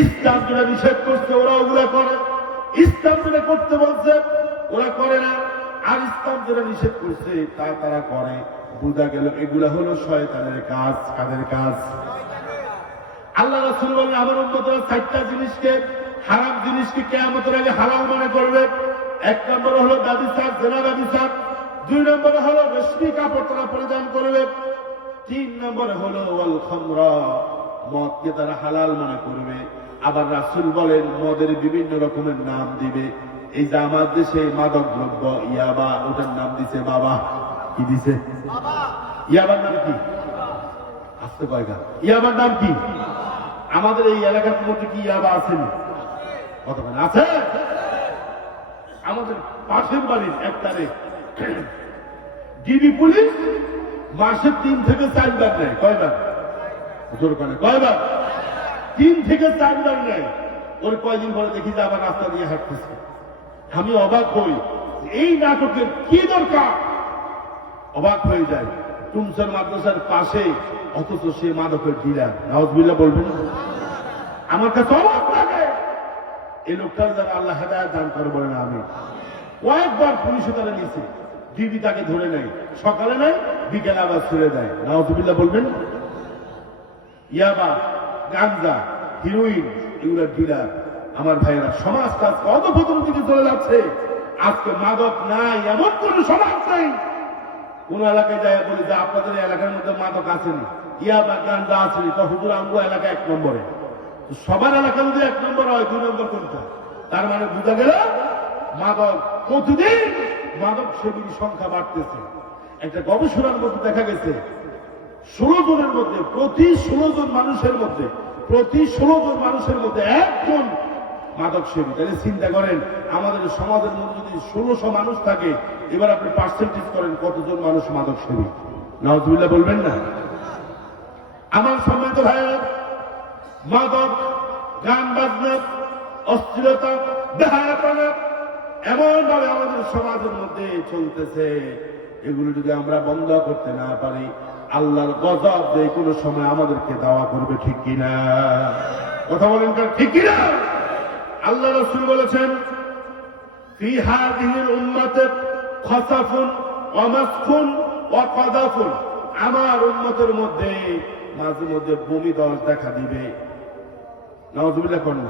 ইসলাম যেটা নিষেধ করছে ওরা ওগুলা করে, ইসলাম যেটা করতে বলছে ওরা করে না, আর ইসলাম যেটা নিষেধ করছে তা তারা করে। বুঝা গেল এগুলা হলো শয়তানের কাজ। কাদের কাজ? আল্লাহ রাসূল বলেন, আমার উম্মতরা 4টা জিনিসকে, হারাম জিনিসকে কিয়ামতের আগে হালাল মনে করবে। 1 নম্বর হলো ব্যভিচার, জেনা ব্যভিচার। 2 নম্বরে হলো রেশমি কাপড় তারা পরিধান করবে। 3 নম্বরে হলো ওয়াল খামরা, মদকে তারা হালাল মনে করবে। আবার রাসূল বলেন, মদের বিভিন্ন রকমের নাম দিবে। এই যে আমার দেশে মাদক দ্রব্য ইয়াবা, ওটার নাম দিছে বাবা। কি দিছে? ইয়াবার নাম কি? আসতে কয়গা ইয়াবার নাম কি? আমাদের এই এলাকার মধ্যে কি ইয়াবা আছে? কতক্ষণ আছে? আমাদের পাশের বাড়ির একটারে ডিবি পুলিশ মাসে 3 থেকে 4 বার নেয়। কয়বার? কয়বার? 3 থেকে 4 বার নেয়। ওর কয়দিন পরে দেখি যে আবার রাস্তা দিয়ে হাঁটতেছে। আমি অবাক হই, এই নাটকের কি দরকার? অবাক হয়ে যায়। টুমসার মাদ্রাসার পাশে, অথচ সে মাদকের ডিলার। নাউজুবিল্লাহ বলবেন। আমার কাছে অবাক লাগে। এই লোকটার যারা আল্লাহ হেদায়েত দান করে বলেন আমি। কয়েকবার পুলিশে তারা নিয়েছে, ডিবি তাকে ধরে নেয়, সকালে নেয়, বিকেলে আবার ছেড়ে দেয়। নাউজুবিল্লাহ বলবেন। ইয়াবা, গাঞ্জা, হিরোইন, এগুলোর ডিলার। আমার ভাইয়েরা, সমাজটা অধঃপতনের দিকে চলে যাচ্ছে। আজকে মাদক নাই এমন কোন সমাজ নেই কোন এলাকায় যায় বলি যে আপনাদের এলাকার মধ্যে মাদক আসেনি, ইয়া বা গাঞ্জা আসেনি, তো হুজুর আমগো এলাকা 1 নম্বরে। সবার এলাকা যদি 1 নম্বর হয়, 2 নম্বর কোনটা? তার মানে বোঝা গেল মাদক প্রতিদিন মাদক সেবীর সংখ্যা বাড়তেছে। একটা গবেষণার মধ্যে দেখা গেছে 16 জনের মধ্যে প্রতি 16 জন মানুষের মধ্যে একজন মাদক সেবী। তাহলে চিন্তা করেন আমাদের সমাজের মধ্যে যদি 1600 মানুষ থাকে, এবার আপনি পার্সেন্টেজ করেন কতজন মানুষ মাদক সেবী। নাউজুবিল্লাহ বলবেন না? আমার সম্মানিত ভাইয়েরা, মাদক, গান বাজনা, অশ্লীলতা, বেহায়াপনা এমন ভাবে আমাদের সমাজের মধ্যে চলতেছে, এগুলো যদি আমরা বন্ধ করতে না পারি, আল্লাহর গজব যে কোনো সময় আমাদেরকে দাওয়া করবে, ঠিক কিনা? কথা বলেন ঠিক কিনা? আল্লাহ রাসূল বলেছেন, ফি হাযিহিল উম্মাতি খাসাফুন ওয়া মাসখুন ওয়া কাদাফুন, আমার উম্মতের মধ্যে মাঝে মধ্যে বমি দশ দেখা দিবে। নাউযুবিল্লাহ করুন।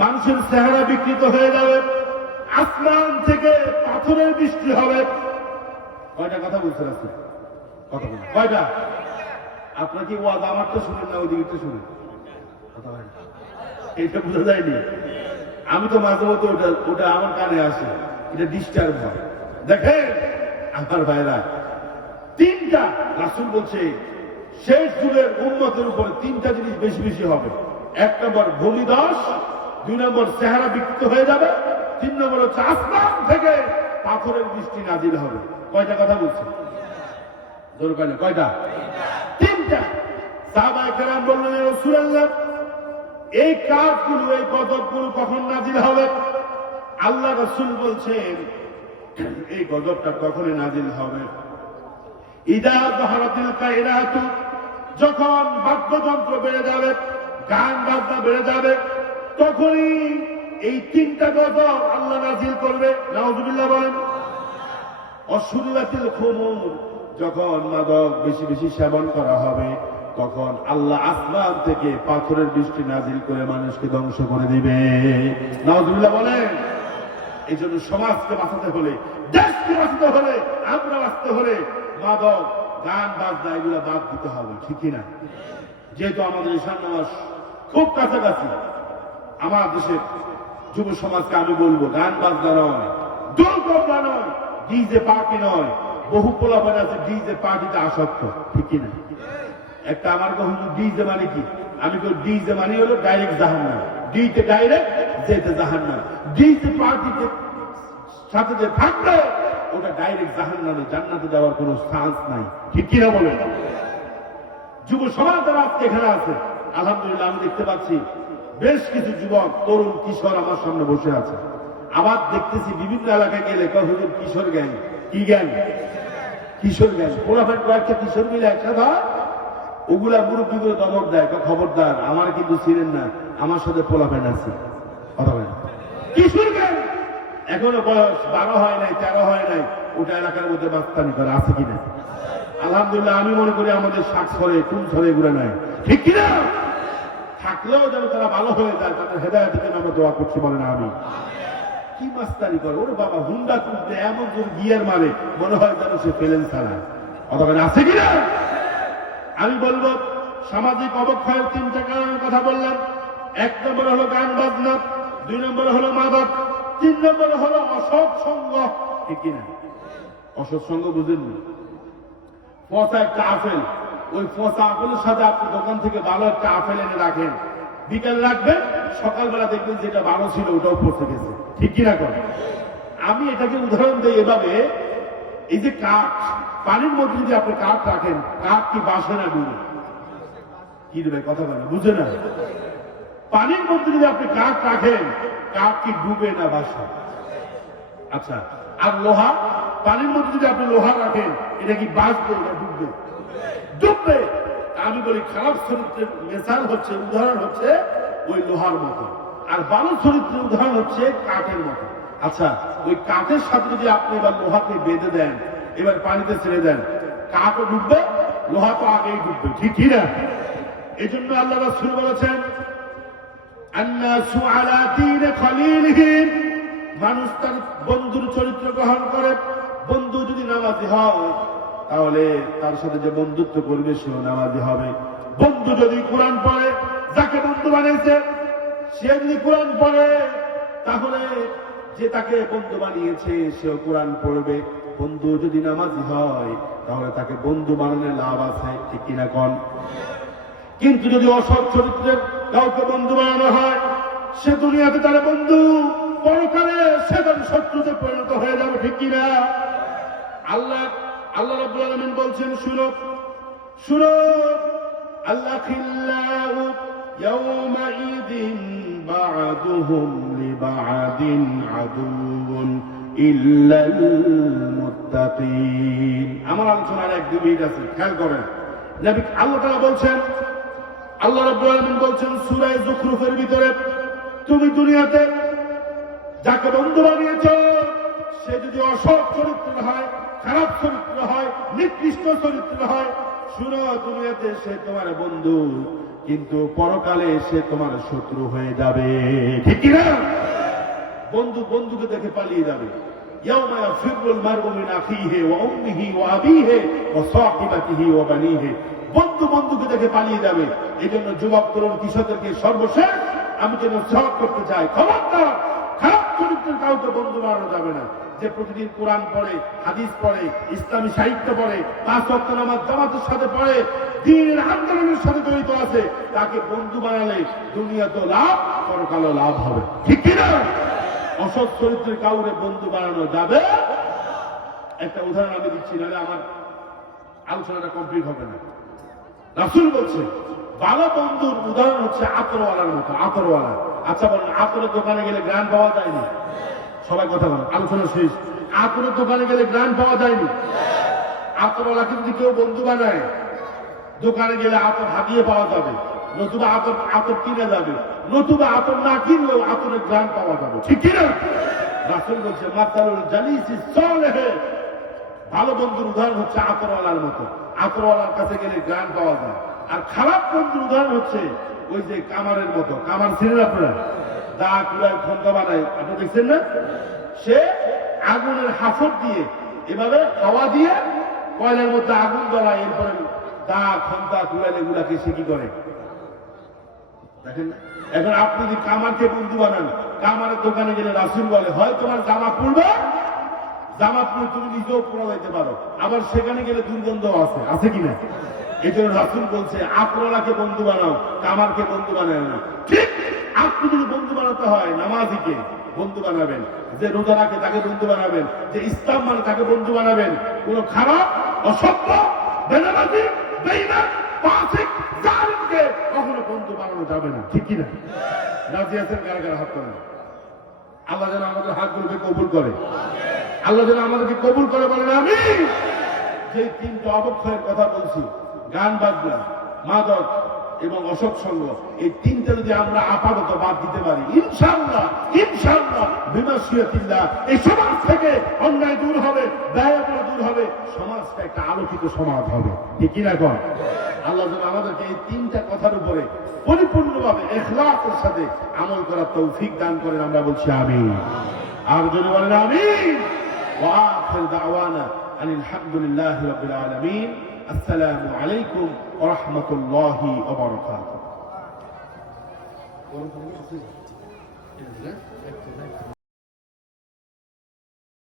মানুষের চেহারা বিকৃত হয়ে যাবে, আসমান থেকে পাথরের বৃষ্টি হবে। কয়টা কথা বলছেন? আছে কথা বলেন কয়টা? আপনার কি ওয়াজ আমারটা শুনেন না ওইদিকে শুনেন? কথা হয় না, এটা বোঝা যায়নি। আমি তো মাঝে মধ্যে ওটা আমার কানে আসে, এটা ডিস্টার্ব হয়। দেখেন আমার ভাইরা, 3টা রাসূল বলছে শেষ যুগের উম্মতের উপরে 3টা জিনিস বেশি বেশি হবে। 1 নম্বর ভূমিধস, 2 নম্বর চেহারা বিকৃত হয়ে যাবে, 3 নম্বর হচ্ছে আসমান থেকে পাথরের বৃষ্টি নাজিল হবে। কয়টা কথা বলছে? জোর করে কয়টা? 3টা। সাহাবায়ে কেরাম বললেন, ইয়া রাসূলুল্লাহ, এই কাজগুলো, এই গজবগুলো কখন নাজিল হবে? আল্লাহ রাসূল বলছেন, এই গজবটা কখনই নাজিল হবে ইদা যাহারাতিল কায়নাতু, যখন বাদ্যযন্ত্র বেড়ে যাবে, গান বাজনা বেড়ে যাবে, তখনই এই 3টা গজব আল্লাহ নাজিল করবে। নাউযুবিল্লাহ বলেন। অশুরিয়াতিল খুমুর, যখন মাদক বেশি বেশি সেবন করা হবে, তখন আল্লাহ আসমান থেকে পাথরের বৃষ্টি নাজিল করে মানুষকে ধ্বংস করে দিবে। নাউযুবিল্লাহ বলেন। এই জন্য সমাজকে বাঁচাতে হলে, দেশকে বাঁচাতে হলে, আমরা বাঁচতে হলে মাদক, গান বাজনা এগুলো বাদ দিতে হবে, ঠিক কিনা? যেহেতু আমাদের ঈশান নামাজ খুব কাছাকাছি, আমার দেশের যুব সমাজকে আমি বলবো, গান বাজনা নয়, দুর্গন্ধা নয়, ডিজে পার্টি নয়। বহু পোলাপান আছে ডিজে পার্টিতে আসক্ত, ঠিক কিনা? একটা আমার হুজুর ডিজে মানে কি? আমি তো ডিজে মানে হলো ডাইরেক্ট জাহান্নাম, ডিতে ডাইরেক্ট, যেতে জাহান্নাম। ডিজে পার্টিতে সাথে যে থাকবে ওটা ডাইরেক্ট জাহান্নামে, জান্নাতে যাওয়ার কোনো চান্স নাই, ঠিক কিনা বলেন? যুব সমাজ যারা আজকে এখানে আছে, আলহামদুলিল্লাহ আমি দেখতে পাচ্ছি বেশ কিছু যুবক, তরুণ, কিশোর আমার সামনে বসে আছে। আবার দেখতেছি বিভিন্ন এলাকায় গেলে হুজুর কিশোর গ্যাং। কি গ্যাং? কিশোর গ্যাং। পোলাপান কয়েকটা কিশোর মিলে একসাথে হয়, ওগুলা মুরব্বী করে দমক দেয়, খবরদার আমার কিন্তু ছিলেন না, আমার সাথে পোলাপান আছে। কথা বলেন। কিশোর গ্যাং এখনো বয়স 12 হয় নাই, 13 হয় নাই, ওটা এলাকার মধ্যে বাস্তানি করে, আছে কিনা? আলহামদুলিল্লাহ আমি মনে করি আমাদের শাকসরে, কুমসরে এগুলো নাই, ঠিক কিনা? থাকলেও যেন তারা ভালো হয়ে যায়, তাদের হেদায়েতের জন্য আমরা দোয়া করছি, বলেন আমি। কি মাস্তানি করে ওরে বাবা, হুন্ডা তুলতে এমন জোর গিয়ার মারে, মনে হয় যেন সে পেলেন ছাড়া। কথা বলেন, আছে কিনা? আমি বলবো সামাজিক অবক্ষয়ের 3টা কারণের কথা বললাম। 1 নম্বর হলো গান বাজনা, 2 নম্বর হলো মাদক, 3 নম্বর হলো অসৎ সঙ্গ, ঠিক কিনা? অসৎ সঙ্গ বুঝেন না? পচা একটা আপেল, ওই পচা আপেলের সাথে আপনি দোকান থেকে ভালো একটা আপেল এনে রাখেন, বিকালে রাখবেন, সকালবেলা দেখবেন যেটা ভালো ছিল ওটাও পচে গেছে, ঠিক কিনা করে? আমি এটাকে উদাহরণ দিই এভাবে, এই যে কাঠ, পানির মধ্যে যদি আপনি কাঠ রাখেন, কাঠ কি বাসে না ডুবে? কি দেবে? কথা বলে বুঝে না? পানির মধ্যে যদি আপনি কাঠ রাখেন, কাঠ কি ডুবে না বাসে? আচ্ছা, আর লোহা, পানির মধ্যে যদি আপনি লোহা রাখেন, এটা কি বাঁচবে না ডুববে? ডুববে। আমি বলি খারাপ চরিত্রের মেসাল হচ্ছে, উদাহরণ হচ্ছে ওই লোহার মতো, আর ভালো চরিত্রের উদাহরণ হচ্ছে কাঠের মতো। আচ্ছা, ওই কাঠের সাথে যদি আপনি এবার লোহাকে বেঁধে দেন, এবার পানিতে ছেড়ে দেন, কাঠও ডুববে, লোহা তো আগেই ডুববে, ঠিক কিনা? এই জন্য আল্লাহ রাসূল বলেছেন, আন্নাসু আলা দীনি খলীলিহি, মানুষ তার বন্ধুর চরিত্র গ্রহণ করে। বন্ধু যদি নামাজি হয় তাহলে তার সাথে যে বন্ধুত্ব করবে সেও নামাজি হবে। বন্ধু যদি কোরআন পড়ে, যাকে বন্ধু বানিয়েছে সে যদি কোরআন পড়ে, তাহলে যে তাকে বন্ধু বানিয়েছে সেও কোরআন পড়বে। বন্ধু যদি নামাজি হয় তাহলে তাকে বন্ধু বানানোর লাভ আছে, ঠিক কিনা কোন? কিন্তু যদি অসৎ চরিত্রের কাউকে বন্ধু বানানো হয়, সে দুনিয়াতে তার বন্ধু, পরকালে সে তার শত্রুতে পরিণত হয়ে যাবে, ঠিক কিনা? আল্লাহ রাব্বুল আলামিন বলছেন, শুনো শুনো, আল্লাখিল্লাহু ইয়াওমাইযিন বা'দুহুম লিবা'দিন আদুউন ইল্লাল মুত্তাকিন। আমার আলোচনার এক দুই মিনিট আছে, খেয়াল করেন। নবী আল্লাহ তাআলা বলছেন, আল্লাহ রাব্বুল আলামিন বলছেন সূরা যুখরুফের ভিতরে, তুমি দুনিয়াতে যাকে বন্ধু বানিয়েছ সে যদি অসৎ চরিত্র হয়, খারাপ চরিত্র হয়, নিকৃষ্ট চরিত্র হয়, শুনো, দুনিয়াতে সে তোমার বন্ধু, কিন্তু পরকালে সে তোমার শত্রু হয়ে যাবে, ঠিক কিনা? বন্ধু বন্ধুকে দেখে পালিয়ে যাবে। ইয়াউমা ইয়াফিরুল মারউ মিন আখিহি ওয়া উম্মিহি ওয়া আবিহি ওয়া সাহিবাতিহি ওয়া বানিহি। বন্ধু বন্ধুকে দেখে পালিয়ে যাবে। এজন্য যুবক তরুণ কিশোরদেরকে সর্বশেষ আমি যেন নসিহত করতে চাই, খবরদার খারাপ চরিত্রের কাউকে বন্ধু বানানো যাবে না। যে প্রতিদিন কোরআন পড়ে, হাদিস পড়ে, ইসলামী সাহিত্য পড়ে, 5 ওয়াক্ত নামাজ জামাতের সাথে পড়ে, দ্বীনের আন্দোলনের সাথে জড়িত আছে, তাকে বন্ধু বানালে দুনিয়া তো লাভ, পরকালও লাভ হবে, ঠিক কিনা? অসৎ চরিত্রের কাউরে বন্ধু বানানো যাবে। একটা উদাহরণ আমি দিচ্ছি, নাহলে আমার আলোচনাটা কমপ্লিট হবে না। রাসূল বলছে ভালো বন্ধুর উদাহরণ হচ্ছে আতরওয়ালার মতো। আতরওয়ালা, আচ্ছা বলেন, আতরের দোকানে গেলে গ্রান পাওয়া যায়নি? সবাই কথা বলেন, আলোচনা শেষ। আতরের দোকানে গেলে গ্রান পাওয়া যায়নি? আতরওয়ালাকে যদি কেউ বন্ধু বানায়, দোকানে গেলে আতর হাতিয়ে পাওয়া যাবে, নতুবা আতর কিনে যাবে, নতুবা আতর না কিনলেও আতরের গ্রান পাওয়া যাবে, ঠিক কিনা? রাসূল বলছে মাতালুল জালিসি সালেহ, ভালো বন্ধুর উদাহরণ হচ্ছে আতরওয়ালার মতো। আতরওয়ালার কাছে গেলে গ্রান পাওয়া যায়। আর খারাপ বন্ধুর উদাহরণ হচ্ছে ওই যে কামারের মতো। কামার ছিলেন আপনারা? দা কুড়ায় খন্তা বানায়, আপনি দেখছেন না? সে আগুনের হাফর দিয়ে, এভাবে হাওয়া দিয়ে কয়লার মধ্যে আগুন জ্বলায়, এরপরে দা খন্তা কুড়াইলে এগুলাকে সে কি করে দেখেন না? এখন আপনি যদি কামারকে বন্ধু বানান, কামারের দোকানে গেলে রাসূল বলে হয় তোমার জামা পড়বে, জামা পরে তুমি নিজেও পরে যেতে পারো, আবার সেখানে গেলে দুর্গন্ধ আছে, আছে কিনা? এই জন্য রাসূল বলছে আতরওয়ালাকে বন্ধু বানাও, কামারকে বন্ধু বানায় না। ঠিক আপনি যদি বন্ধু বানাতে হয়, নামাজিকে বন্ধু বানাবেন, যে রোজা রাখে তাকে বন্ধু বানাবেন, যে ইসলাম মানে তাকে বন্ধু বানাবেন। কোন খারাপ, অসভ্য, বেনামাজি, বেঈমান, ফাসিক, জালিমকে কখনো বন্ধু বানানো যাবে না, ঠিক কিনা? রাজি আছেন? কারা কারা হাত তোলেন? আল্লাহ যেন আমাদের হাতগুলোকে কবুল করে, আল্লাহ যেন আমাদেরকে কবুল করে, বলেন আমিন। যে 3টা অবক্ষয়ের কথা বলছি, গান বাজনা, মাদক এবং অসৎ সঙ্গ, এই 3টা যদি আমরা আপাতত বাদ দিতে পারি, ইনশাআল্লাহ ইনশাআল্লাহ বিমাশিয়াতিল্লাহ এই সমাজ থেকে অন্যায় দূর হবে, ব্যয়বহুল দূর হবে, সমাজটা একটা আলোকিত সমাজ হবে, ঠিক কি না কোন? আল্লাহ যেন আমাদেরকে এই 3টা কথার উপরে পরিপূর্ণভাবে ইখলাসের সাথে আমল করার তৌফিক দান করেন, আমরা বলছি আমিন। আর যদি বলেন আমিন। ওয়া আখির দাওয়ানা আনিল হামদুলিল্লাহি রাব্বিল আলামিন। আসসালামু আলাইকুম ওয়া রাহমাতুল্লাহি ওয়া বারাকাতুহু।